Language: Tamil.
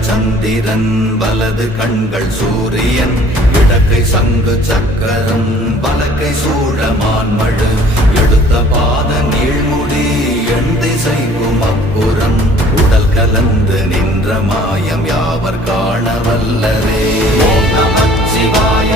சந்திரன் வலது கண்கள் சூரியன் இடக்கை சங்கு சக்கரம் வலக்கை சூழமான்மழு எடுத்த பாத நீழ்முடி எண் திசைக்கும் அப்புறம் உடல் கலந்து நின்ற மாயம் யாவர் காண வல்லரே. ஓம் நமச்சிவாய.